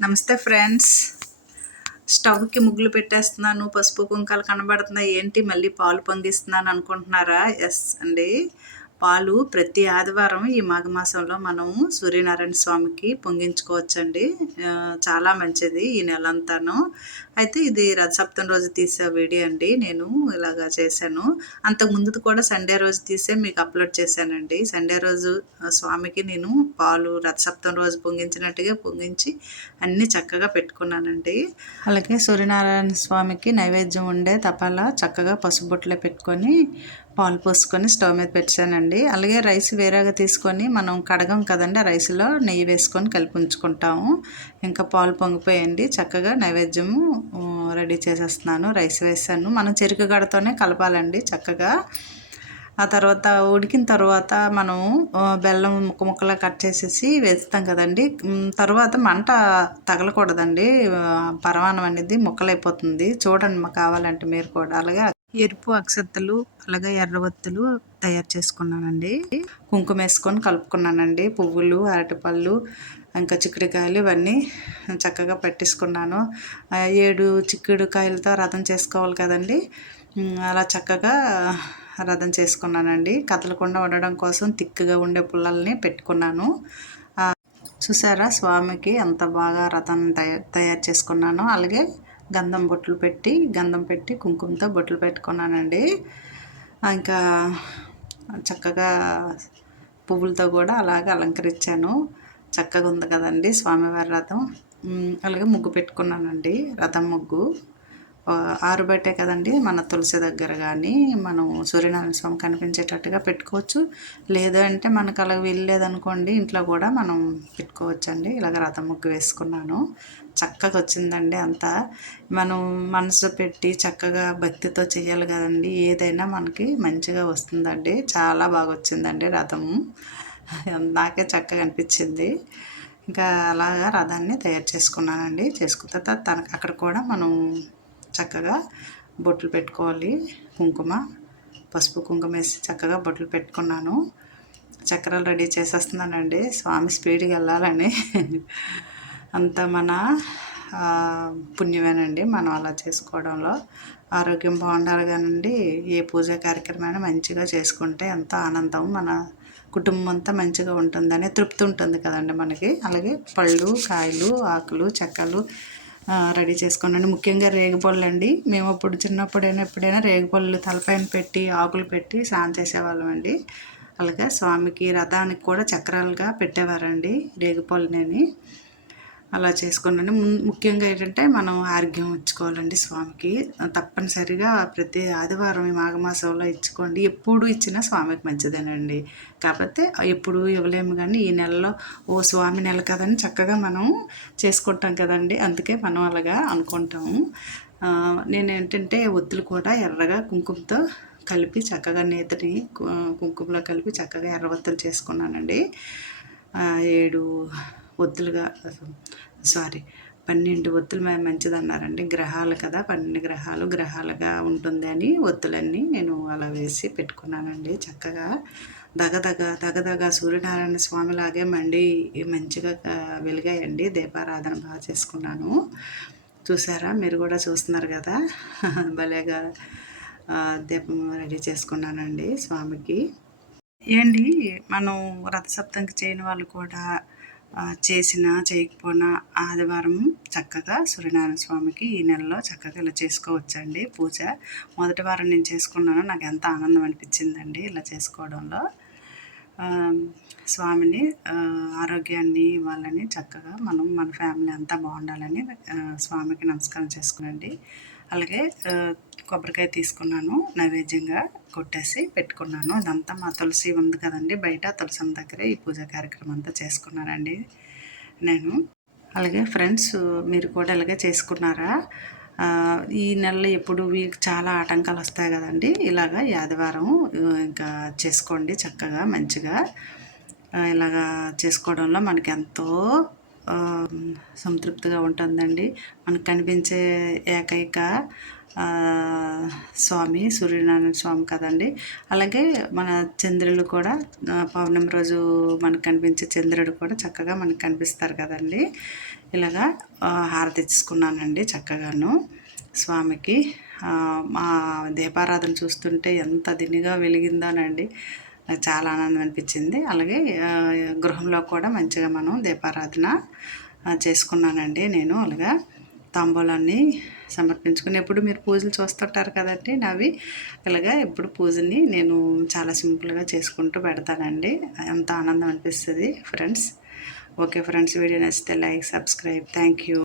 నమస్తే ఫ్రెండ్స్. స్టవ్కి ముగ్గులు పెట్టేస్తున్నాను. పసుపు కుంకాలు కనబడుతున్నాయి. ఏంటి? మళ్ళీ పాలు పొంగిస్తున్నాను అనుకుంటున్నారా? ఎస్ అండి. పాలు ప్రతి ఆదివారం ఈ మాఘమాసంలో మనం సూర్యనారాయణ స్వామికి పొంగించుకోవచ్చండి. చాలా మంచిది ఈ నెలంతాను. అయితే ఇది రథసప్తం రోజు తీసే వీడియో అండి. నేను ఇలాగా చేశాను. అంతకు ముందు కూడా సండే రోజు తీసే మీకు అప్లోడ్ చేశానండి. సండే రోజు స్వామికి నేను పాలు రథసప్తం రోజు పొంగించినట్టుగా పొంగించి అన్నీ చక్కగా పెట్టుకున్నానండి. అలాగే సూర్యనారాయణ స్వామికి నైవేద్యం ఉండే తపాలా చక్కగా పసుబొట్లో పెట్టుకొని పాలు పోసుకొని స్టవ్ మీద పెట్టానండి. అలాగే రైస్ వేరేగా తీసుకొని మనం కడగం కదండి ఆ రైస్లో నెయ్యి వేసుకొని కలిపి ఉంచుకుంటాము. ఇంకా పాలు పొంగిపోయండి. చక్కగా నైవేద్యము రెడీ చేసేస్తున్నాను. రైస్ వేసాను. మనం చెరుకు గడతోనే కలపాలండి చక్కగా. ఆ తర్వాత ఉడికిన తర్వాత మనం బెల్లం ముక్క ముక్కలా కట్ చేసేసి వేస్తాం కదండి. తర్వాత మంట తగలకూడదండి. ఆ, పరమాన్నం అనేది ముక్కలైపోతుంది. చూడండి మాకు కావాలంటే మీరు కూడా. అలాగే ఎరుపు అక్షతలు అలాగే ఎర్రవత్తులు తయారు చేసుకున్నానండి. కుంకుమ వేసుకొని కలుపుకున్నానండి. పువ్వులు అరటిపళ్ళు ఇంకా చిక్కుడుకాయలు ఇవన్నీ చక్కగా పెట్టేసుకున్నాను. ఏడు చిక్కుడుకాయలతో రథం చేసుకోవాలి కదండి. అలా చక్కగా రథం చేసుకున్నానండి. కదలకుండా ఉండడం కోసం తిక్కుగా ఉండే పుల్లల్ని పెట్టుకున్నాను. చూసారా? స్వామికి ఎంత బాగా రథం తయారు తయారు చేసుకున్నాను. అలాగే గంధం బొట్లు పెట్టి గంధం పెట్టి కుంకుమతో బొట్లు పెట్టుకున్నానండి. ఇంకా చక్కగా పువ్వులతో కూడా అలాగే అలంకరించాను. చక్కగా ఉంది కదండి స్వామివారి రథం. అలాగే ముగ్గు పెట్టుకున్నానండి రథం ముగ్గు. ఆరుబట్టే కదండి మన తులసి దగ్గర కానీ మనం సూర్యనారాయణ స్వామి కనిపించేటట్టుగా పెట్టుకోవచ్చు. లేదంటే మనకు అలా వీల్లేదనుకోండి ఇంట్లో కూడా మనం పెట్టుకోవచ్చండి. ఇలాగ రథం ముగ్గు వేసుకున్నాను. చక్కగా వచ్చిందండి అంతా. మనం మనసు పెట్టి చక్కగా భక్తితో చేయాలి కదండి. ఏదైనా మనకి మంచిగా వస్తుందండి. చాలా బాగా వచ్చిందండి రథము నాకే చక్కగా అనిపించింది. ఇంకా అలాగా రథాన్ని తయారు చేసుకున్నానండి. చేసుకున్న తర్వాత తనకు అక్కడ కూడా మనం చక్కగా బొట్లు పెట్టుకోవాలి. కుంకుమ పసుపు కుంకుమ వేసి చక్కగా బొట్లు పెట్టుకున్నాను. చక్రాలు రెడీ చేసేస్తున్నానండి. స్వామి స్పీడ్గా వెళ్ళాలని. అంత మన పుణ్యమేనండి మనం అలా చేసుకోవడంలో. ఆరోగ్యం బాగుండాలి కానండి ఏ పూజ కార్యక్రమాన్ని మంచిగా చేసుకుంటే ఎంత ఆనందం మన కుటుంబం అంతా మంచిగా ఉంటుందనే తృప్తి ఉంటుంది కదండి మనకి. అలాగే పళ్ళు కాయలు ఆకులు చెక్కలు రెడీ చేసుకోనండి. ముఖ్యంగా రేగిపళ్ళు అండి మేము అప్పుడు చిన్నప్పుడైనా ఎప్పుడైనా రేగిపళ్ళు తలపైన పెట్టి ఆకులు పెట్టి స్నానం చేసేవాళ్ళం అండి అలాగే స్వామికి రథానికి కూడా చక్రాలుగా పెట్టేవారండి రేగిపళ్ళని అలా చేసుకున్నాను. ముఖ్యంగా ఏంటంటే మనం ఆరోగ్యం ఇచ్చుకోవాలండి స్వామికి. తప్పనిసరిగా ప్రతి ఆదివారం ఈ మాఘమాసంలో ఇచ్చుకోండి. ఎప్పుడు ఇచ్చినా స్వామికి మంచిదేనండి. కాకపోతే ఎప్పుడు ఇవ్వలేము కానీ ఈ నెలలో ఓ స్వామి నెల కదని చక్కగా మనం చేసుకుంటాం కదండి. అందుకే మనం అలాగా అనుకుంటాము. నేను ఏంటంటే ఒత్తులు కూడా ఎర్రగా కుంకుమతో కలిపి చక్కగా నేతని కు- కుంకుమలో కలిపి చక్కగా ఎర్ర ఒత్తులు చేసుకున్నానండి ఏడు ఒత్తులుగా సారీ పన్నెండు ఒత్తులు మంచిది మంచిదన్నారండి. గ్రహాలు కదా పన్నెండు గ్రహాలు గ్రహాలుగా ఉంటుంది అని ఒత్తులన్నీ నేను అలా వేసి పెట్టుకున్నానండి. చక్కగా దగదగ దగదగ సూర్యనారాయణ స్వామి లాగే మండి మంచిగా వెలిగాయండి. దీపారాధన బాగా చేసుకున్నాను. చూసారా? మీరు కూడా చూస్తున్నారు కదా? భలేగా దీపం రెడీ చేసుకున్నానండి స్వామికి. ఏంటి? మనం రథసప్తంకి చేయని వాళ్ళు కూడా చేసినా చేయకపోయినా ఆదివారం చక్కగా సూర్యనారాయణ స్వామికి ఈ నెలలో చక్కగా ఇలా చేసుకోవచ్చండి పూజ. మొదటి వారం నేను చేసుకున్నాను. నాకు ఎంత ఆనందం అనిపించిందండి ఇలా చేసుకోవడంలో. స్వామిని ఆరోగ్యాన్ని వాళ్ళని చక్కగా మనం మన ఫ్యామిలీ అంతా బాగుండాలని స్వామికి నమస్కారం చేసుకునండి. అలాగే కొబ్బరికాయ తీసుకున్నాను నైవేద్యంగా కొట్టేసి పెట్టుకున్నాను. అదంతా మా తులసి ఉంది కదండి బయట తులసి దగ్గరే ఈ పూజా కార్యక్రమం అంతా చేసుకున్నానండి నేను. అలాగే ఫ్రెండ్స్ మీరు కూడా ఇలాగే చేసుకున్నారా? ఈ నెలలో ఎప్పుడు వీక్ చాలా ఆటంకాలు వస్తాయి కదండి ఇలాగా ఆదివారం ఇంకా చేసుకోండి చక్కగా మంచిగా. ఇలాగా చేసుకోవడంలో మనకి ఎంతో సంతృప్తిగా ఉంటుందండి. మనకు కనిపించే ఏకైక స్వామి సూర్యనారాయణ స్వామి కదండి. అలాగే మన చంద్రులు కూడా పౌర్ణమి రోజు మనకు కనిపించే చంద్రుడు కూడా చక్కగా మనకు కనిపిస్తారు కదండి. ఇలాగా హారతి ఇచ్చుకున్నానండి చక్కగాను స్వామికి. మా దీపారాధన చూస్తుంటే ఎంత దినిగా వెలిగిందోనండి. నాకు చాలా ఆనందం అనిపించింది. అలాగే గృహంలో కూడా మంచిగా మనం దీపారాధన చేసుకున్నానండి నేను. అలాగా తాంబూలాన్ని సమర్పించుకుని ఎప్పుడు మీరు పూజలు చూస్తుంటారు కదండి నావి. ఇలాగా ఎప్పుడు పూజని నేను చాలా సింపుల్గా చేసుకుంటూ పెడతానండి. ఎంత ఆనందం అనిపిస్తుంది ఫ్రెండ్స్. ఓకే ఫ్రెండ్స్ వీడియో నచ్చితే లైక్ సబ్స్క్రైబ్. Thank you